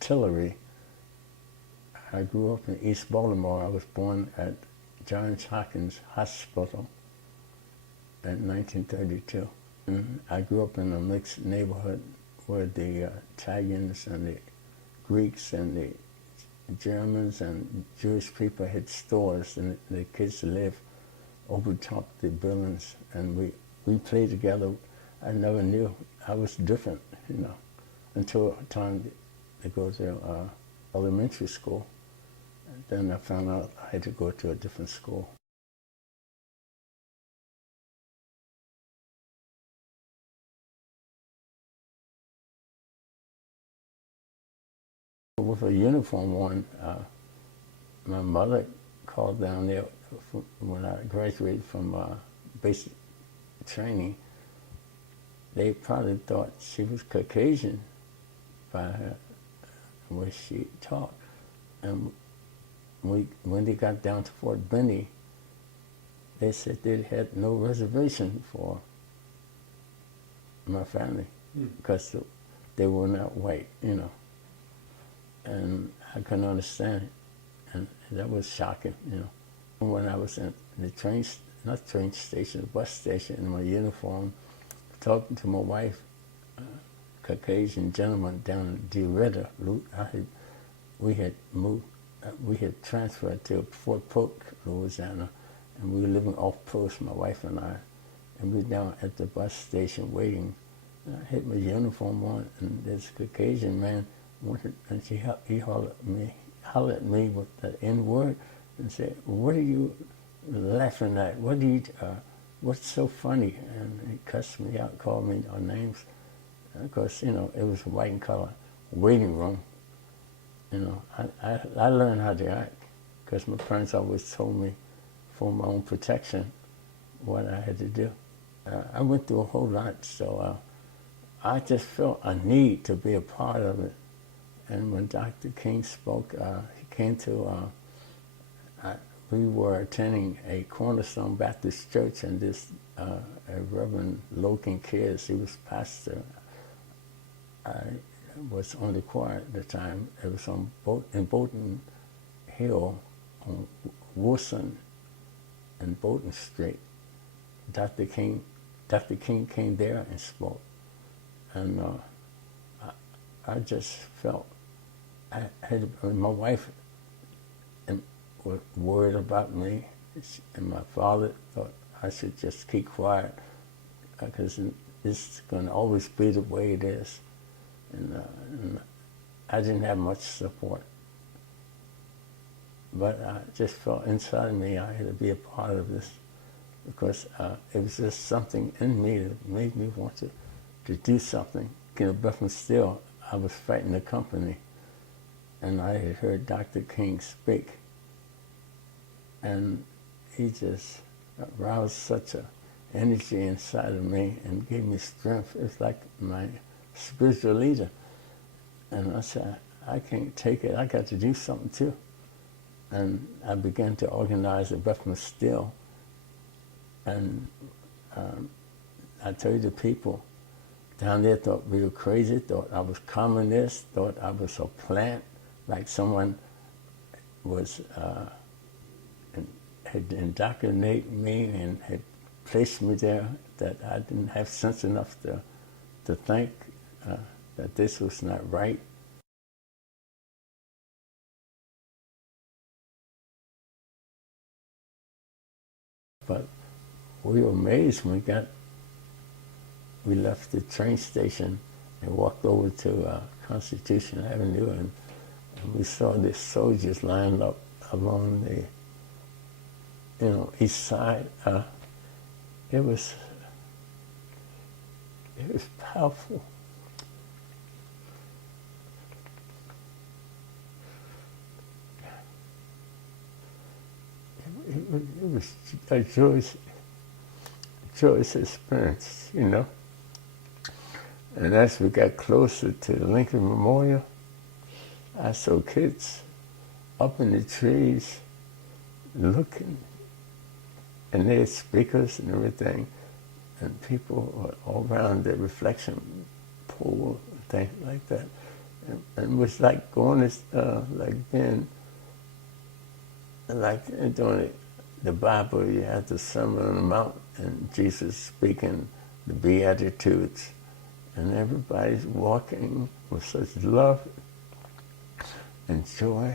Tillery. I grew up in East Baltimore. I was born at Johns Hopkins Hospital in 1932. And I grew up in a mixed neighborhood where the Italians and the Greeks and the Germans and Jewish people had stores, and the kids lived over top the buildings, and we played together. I never knew I was different, you know, until time to go to elementary school. And then I found out I had to go to a different school. With a uniform on, my mother called down there when I graduated from basic training. They probably thought she was Caucasian by her way she talked. And when they got down to Fort Benning, they said they had no reservation for my family because they were not white, you know. And I couldn't understand it, and that was shocking, you know. When I was in the bus station in my uniform, talking to my wife, Caucasian gentleman down in DeRidder, we had transferred to Fort Polk, Louisiana, and we were living off post, my wife and I, and we were down at the bus station waiting. And I had my uniform on, and this Caucasian man wanted, and he hollered at me with the N-word and said, "What are you laughing at? What's so funny?" And he cussed me out, called me our names. Of course, you know, it was a white and color waiting room. You know, I learned how to act because my parents always told me for my own protection what I had to do. I went through a whole lot, so I just felt a need to be a part of it. And when Dr. King spoke, he came to, we were attending a Cornerstone Baptist Church, and this Reverend Logan Cares, he was pastor. I was on the choir at the time. It was in Bolton Hill on Wilson and Bolton Street. Dr. King came there and spoke. And I just felt, my wife was worried about me, and my father thought I should just keep quiet because it's going to always be the way it is. And I didn't have much support. But I just felt inside me I had to be a part of this because it was just something in me that made me want to do something. You know, but from still, I was fighting the company, and I had heard Dr. King speak, and he just aroused such an energy inside of me and gave me strength. It's like my spiritual leader. And I said, I can't take it. I got to do something too. And I began to organize a Bethlehem Still. And I told the people down there thought we were crazy, thought I was communist, thought I was a plant, like someone was had indoctrinated me and had placed me there, that I didn't have sense enough to think that this was not right. But we were amazed when we left the train station and walked over to Constitution Avenue, and we saw the soldiers lined up along the, east side. It was powerful. It was a joyous experience, And as we got closer to the Lincoln Memorial, I saw kids up in the trees looking, and they had speakers and everything, and people were all around the reflection pool and things like that. And it was like going to, like being, like doing the Bible, you had the Sermon on the Mount, and Jesus speaking the Beatitudes, and everybody's walking with such love and joy.